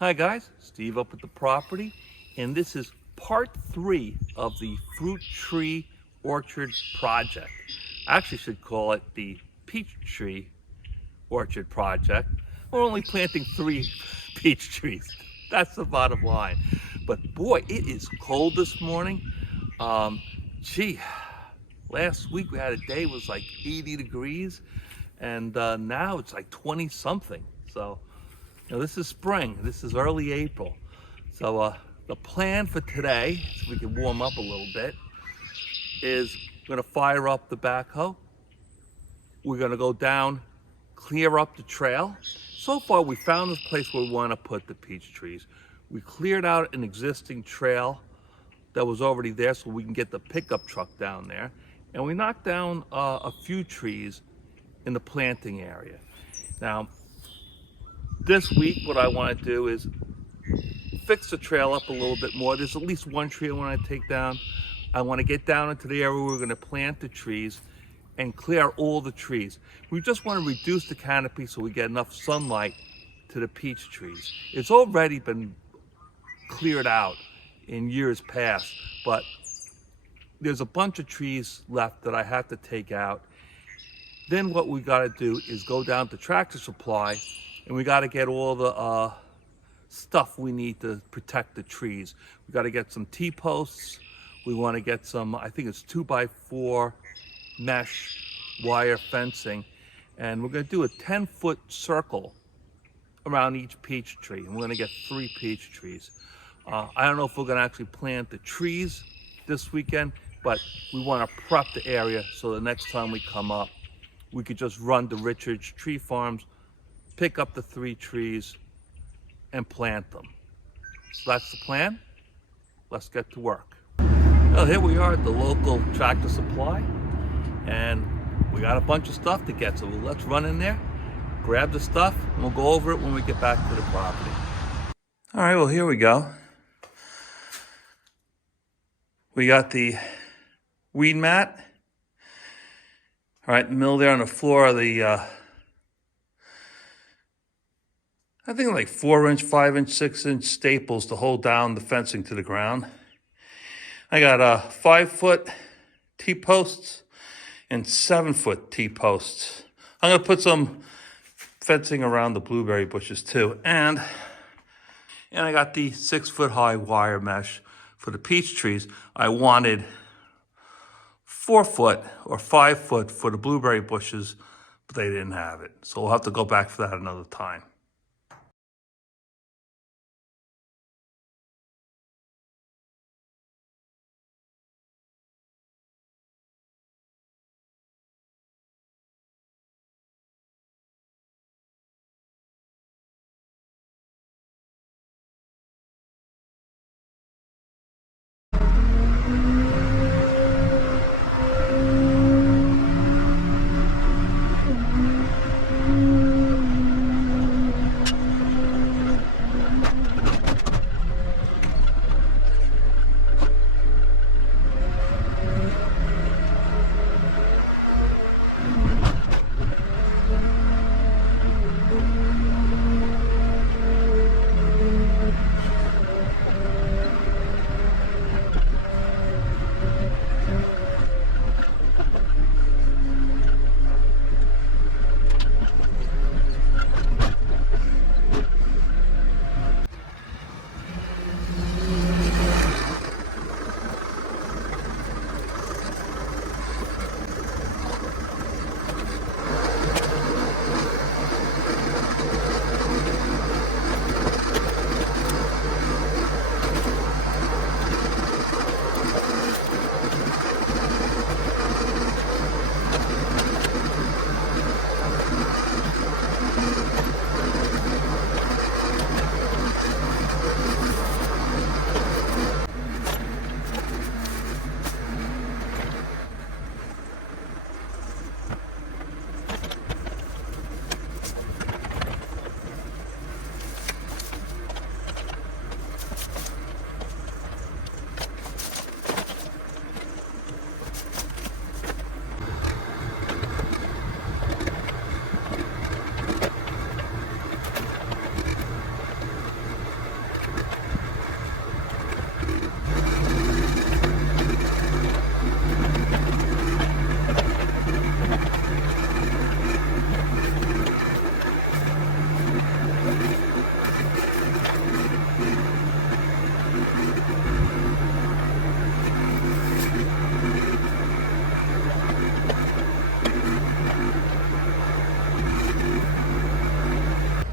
Hi guys, Steve up at the property, and this is part 3 of the fruit tree orchard project. I actually should call it the peach tree orchard project. We're only planting 3 peach trees. That's the bottom line. But boy, it is cold this morning. Um, Gee, last week we had a day it was like 80 degrees, and now it's like 20 something. So this is spring. This is early April. So the plan for today, so we can warm up a little bit, is we're gonna fire up the backhoe. We're gonna go down, clear up the trail. So far, we found this place where we want to put the peach trees. We cleared out an existing trail that was already there so we can get the pickup truck down there. And we knocked down a few trees in the planting area. Now, this week, what I want to do is fix the trail up a little bit more. There's at least one tree I want to take down. I want to get down into the area where we're going to plant the trees and clear all the trees. We just want to reduce the canopy so we get enough sunlight to the peach trees. It's already been cleared out in years past, but there's a bunch of trees left that I have to take out. Then what we got to do is go down to Tractor Supply, and we got to get all the stuff we need to protect the trees. We got to get some T-posts. We want to get some, I think it's 2x4 mesh wire fencing, and we're going to do a 10-foot circle around each peach tree, and we're going to get 3 peach trees. I don't know if we're going to actually plant the trees this weekend, but we want to prep the area so the next time we come up, we could just run to Richard's Tree Farms, pick up the 3 trees, and plant them. So that's the plan. Let's get to work. Well, here we are at the local Tractor Supply, and we got a bunch of stuff to get, so let's run in there, grab the stuff, and we'll go over it when we get back to the property. All right, well, here we go. We got the weed mat. All right, in the middle there on the floor are the, I think like 4-inch, 5-inch, 6-inch staples to hold down the fencing to the ground. I got 5-foot T-posts and 7-foot T-posts. I'm gonna put some fencing around the blueberry bushes too. And I got the 6-foot high wire mesh for the peach trees. I wanted 4-foot or 5-foot for the blueberry bushes, but they didn't have it. So we'll have to go back for that another time.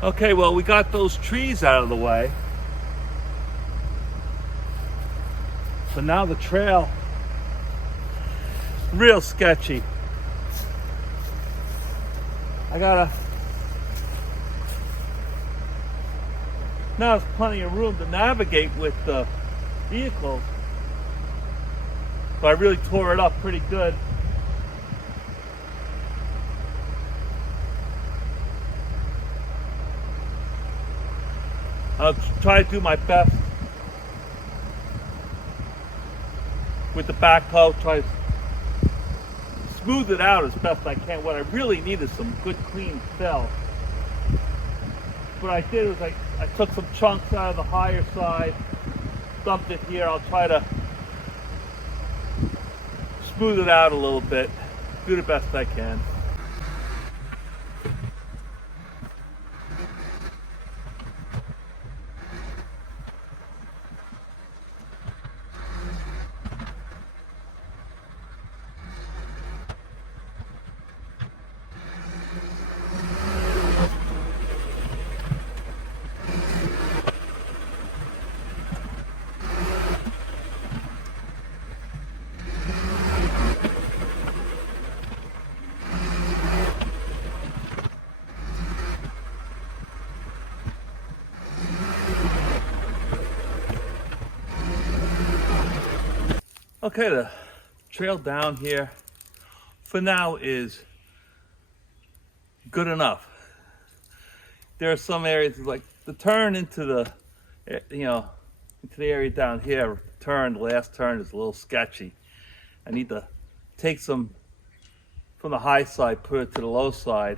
Okay, well, we got those trees out of the way. But now the trail, real sketchy. Now there's plenty of room to navigate with the vehicles. So I really tore it up pretty good. I'll try to do my best with the backhoe, try to smooth it out as best I can. What I really need is some good clean fill. What I did was I took some chunks out of the higher side, dumped it here. I'll try to smooth it out a little bit, do the best I can. Okay, the trail down here for now is good enough. There are some areas like the turn into the, into the area down here, the last turn is a little sketchy. I need to take some from the high side, put it to the low side.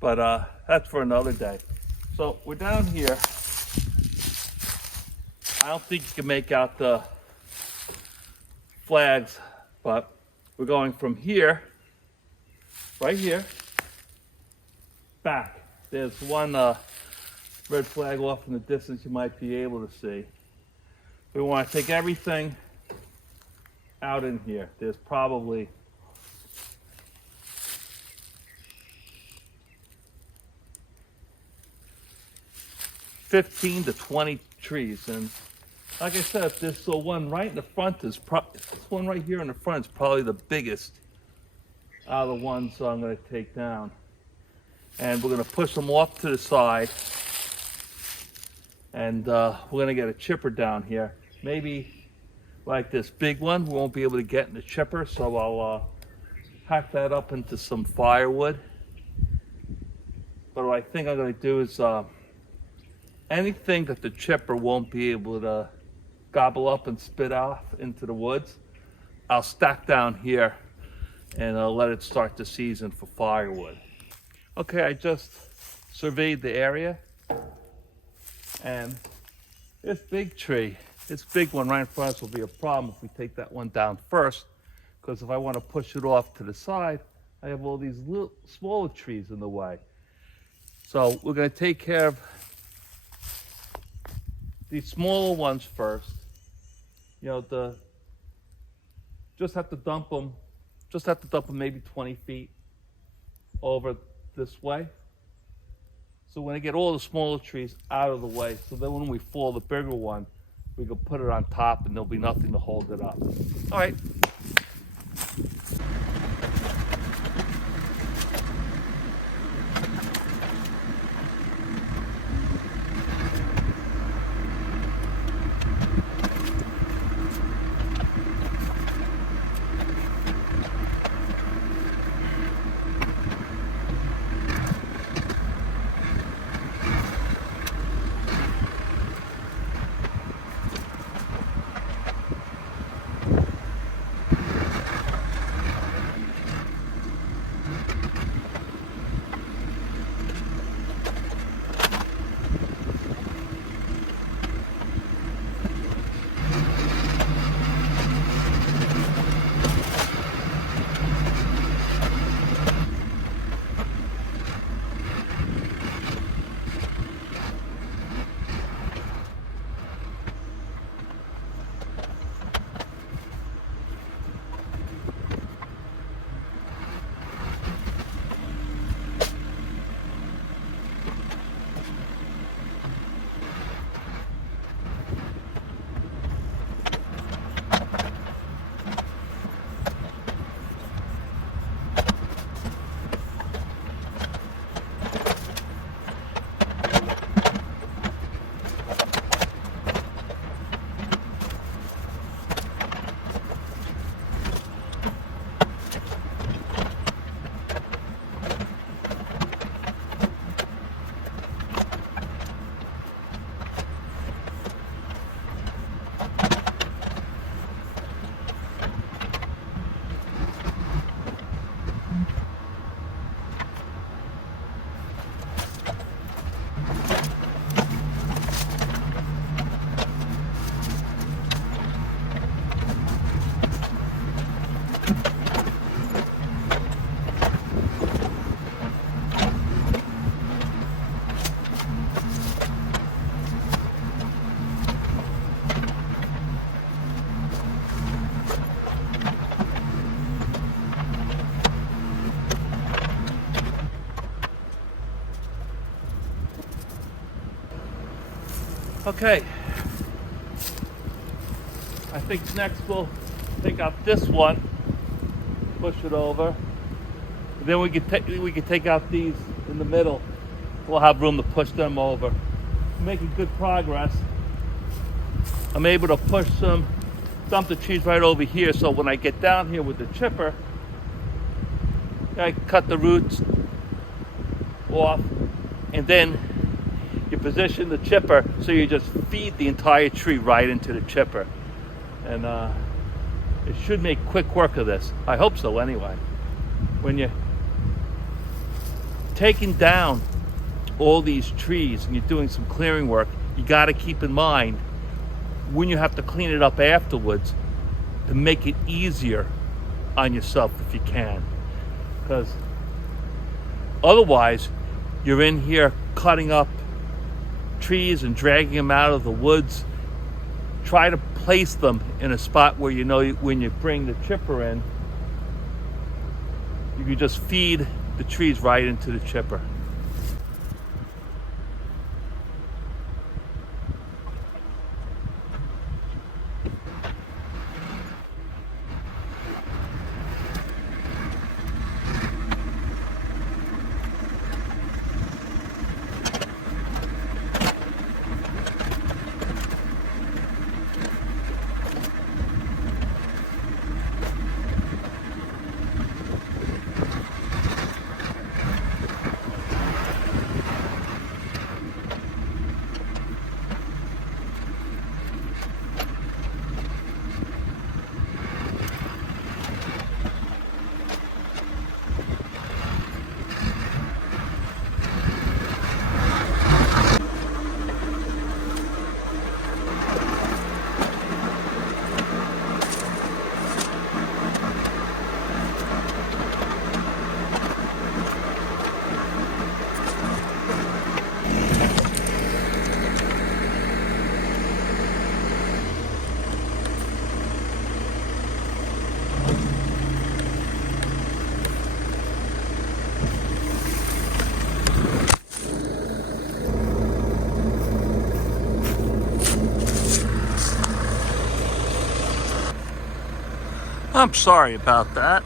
But that's for another day. So we're down here. I don't think you can make out the flags, but we're going from here, right here, back. There's one red flag off in the distance you might be able to see. We want to take everything out in here. There's probably $15 to $20 trees, and like I said, this one right in the front is this one right here in the front is probably the biggest out of the ones I'm going to take down. And we're going to push them off to the side, and we're going to get a chipper down here. Maybe like this big one, we won't be able to get in the chipper, so I'll hack that up into some firewood. But what I think I'm going to do is anything that the chipper won't be able to gobble up and spit off into the woods, I'll stack down here and I'll let it start the season for firewood. Okay, I just surveyed the area, and this big tree, this big one right in front of us will be a problem if we take that one down first, because if I want to push it off to the side, I have all these little smaller trees in the way. So we're going to take care of these smaller ones first. Just have to dump them maybe 20 feet over this way. So when I get all the smaller trees out of the way, so then when we fall the bigger one, we can put it on top and there'll be nothing to hold it up. All right. Okay, I think next we'll take out this one, push it over. And then we could take out these in the middle. We'll have room to push them over. Making good progress. I'm able to push dump the trees right over here, so when I get down here with the chipper, I cut the roots off, and then you position the chipper so you just feed the entire tree right into the chipper. And it should make quick work of this. I hope so anyway. When you're taking down all these trees and you're doing some clearing work, you got to keep in mind when you have to clean it up afterwards to make it easier on yourself if you can. Because otherwise, you're in here cutting up trees and dragging them out of the woods. Try to place them in a spot where you know when you bring the chipper in, you can just feed the trees right into the chipper. I'm sorry about that.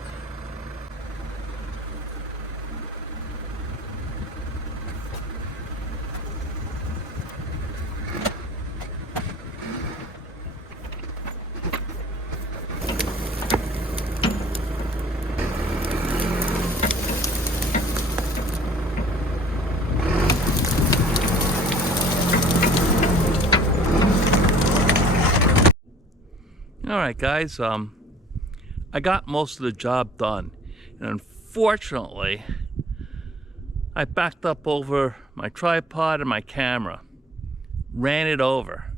All right, guys, I got most of the job done, and unfortunately I backed up over my tripod and my camera, ran it over.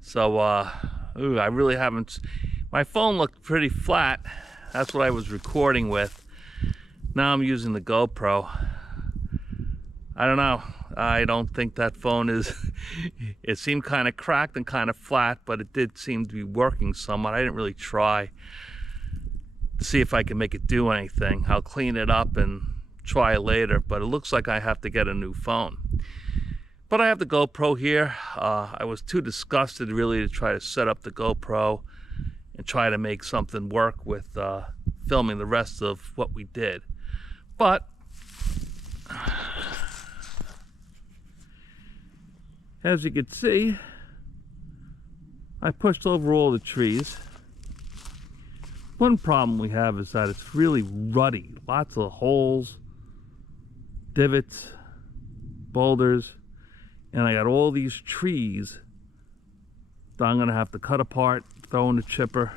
So I really haven't, my phone looked pretty flat. That's what I was recording with. Now I'm using the GoPro. I don't know, I don't think that phone is it seemed kind of cracked and kind of flat, but it did seem to be working somewhat. I didn't really try to see if I can make it do anything. I'll clean it up and try later, but it looks like I have to get a new phone. But I have the GoPro here. I was too disgusted really to try to set up the GoPro and try to make something work with filming the rest of what we did. But as you can see, I pushed over all the trees. One problem we have is that it's really rutty. Lots of holes, divots, boulders, and I got all these trees that I'm gonna have to cut apart, throw in the chipper.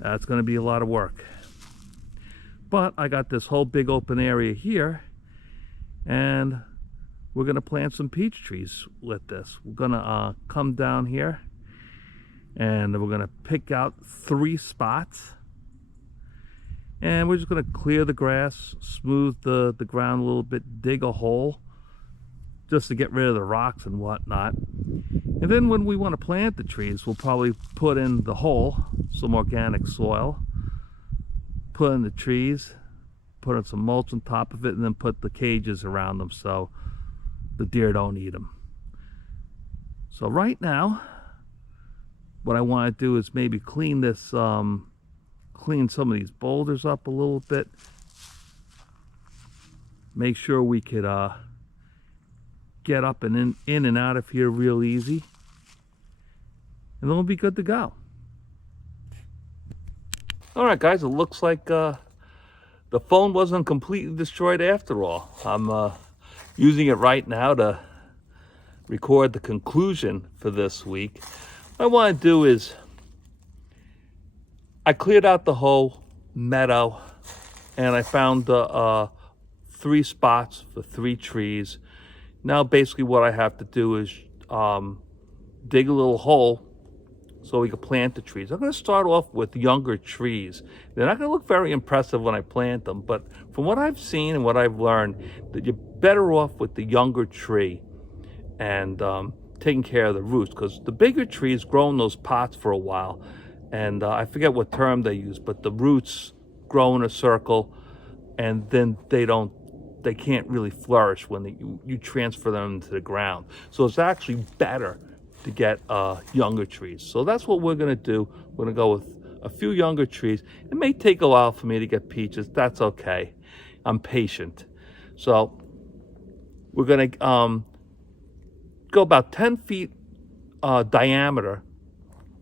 That's gonna be a lot of work. But I got this whole big open area here, and we're gonna plant some peach trees with this. We're gonna come down here and we're gonna pick out 3 spots, and we're just gonna clear the grass, smooth the ground a little bit, dig a hole just to get rid of the rocks and whatnot. And then when we want to plant the trees, we'll probably put in the hole some organic soil, put in the trees, put in some mulch on top of it, and then put the cages around them so the deer don't eat them. So right now, what I want to do is maybe clean this, clean some of these boulders up a little bit. Make sure we could get up and in and out of here real easy. And then we'll be good to go. All right, guys, it looks like the phone wasn't completely destroyed after all. I'm using it right now to record the conclusion for this week. What I want to do is I cleared out the whole meadow and I found 3 spots for 3 trees. Now basically what I have to do is dig a little hole so we can plant the trees. I'm going to start off with younger trees. They're not going to look very impressive when I plant them, but from what I've seen and what I've learned, that you're better off with the younger tree and taking care of the roots, because the bigger trees grow in those pots for a while, and I forget what term they use, but the roots grow in a circle and then they can't really flourish when you transfer them into the ground. So it's actually better to get younger trees. So that's what we're gonna do. We're gonna go with a few younger trees. It may take a while for me to get peaches. That's okay. I'm patient. So we're gonna go about 10 feet diameter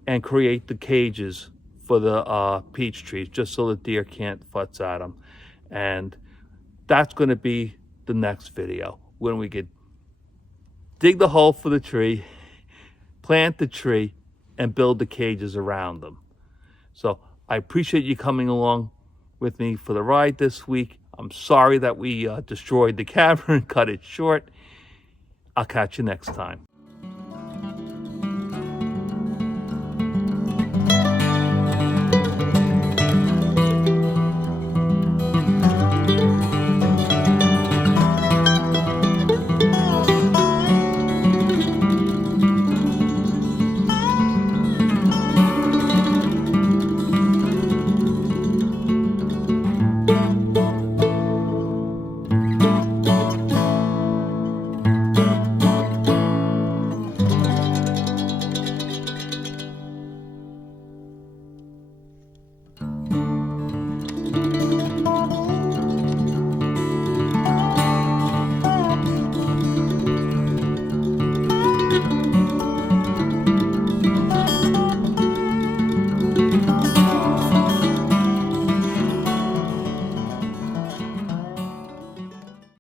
and create the cages for the peach trees, just so the deer can't futz at them. And that's gonna be the next video, when we could dig the hole for the tree, plant the tree, and build the cages around them. So I appreciate you coming along with me for the ride this week. I'm sorry that we destroyed the camera and cut it short. I'll catch you next time.